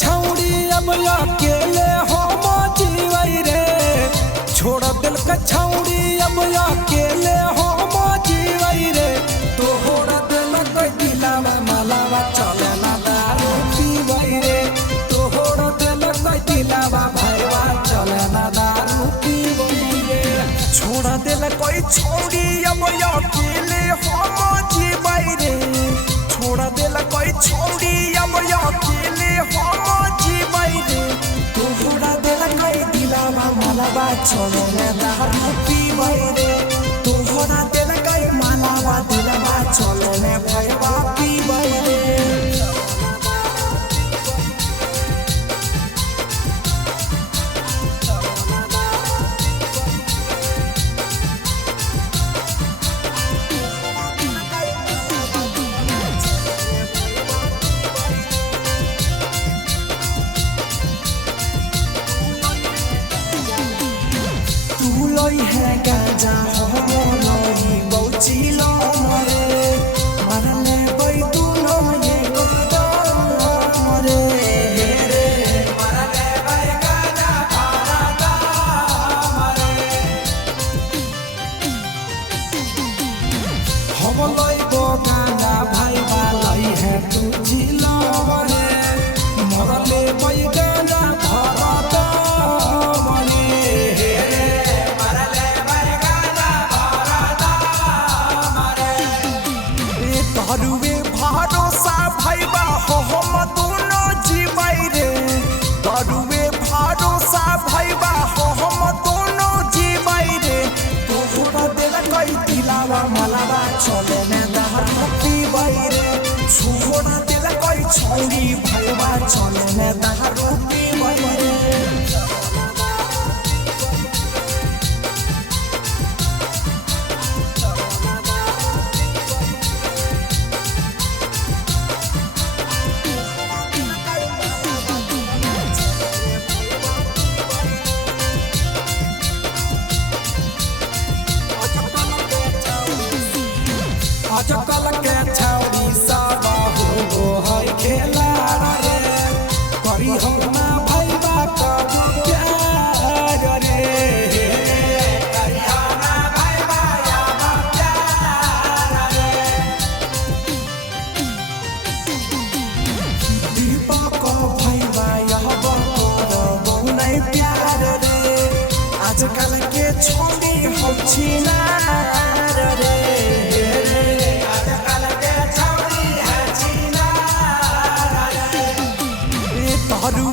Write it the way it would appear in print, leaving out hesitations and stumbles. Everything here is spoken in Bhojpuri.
छौड़ी अब अकेले हम जीवै रे। छोड़ दिल के छौड़ी अब अकेले हम जीवै रे। तोहर दिल के दिलावा मलावा चले ना दारू पीवै रे। तोहर दिल के दिलावा भैया चले ना दारू पीवै रे। छोड़ दिल कोई छौड़ी अब अकेले हम जीवै रे। छोड़ दिल कोई छौड़ी अब अकेले हम जीवै रे। तोहरा दिल कोई दिलावा मलावा चले ना दारू पीवै रे। तोहरा दिल कोई मलावा दिलावा चले ना भैया पीवै रे। तुलई है गाजा हो लई बौचिलो मरे। मरले बई दुनो ये कदम मरे रे। मरले बई गाजा भारत मरे। हम लई बो गाजा भाई वालई है तू जिलो मरे। मरले बई गाजा भारत मरे। दारुवे भरोसा भैया हो हम दोनों जीवै रे। दारुवे भरोसा भैया हो हम दोनों जीवै रे। तोहरा दिल कोई दिलावा मलावा चले ना दारू पीवै रे। छोड़ा दिल कोई छौड़ी भैया चले ना दारू पीवै रे। आजकल के छौड़ी सब हो है खेला रे। करी हम ना भैया कबू प्यार रे। करी हम ना भैया प्यार रे। दीपक भैया यह बको नहीं प्यार रे। आजकल के छौड़ी हो छिनार रे। दारू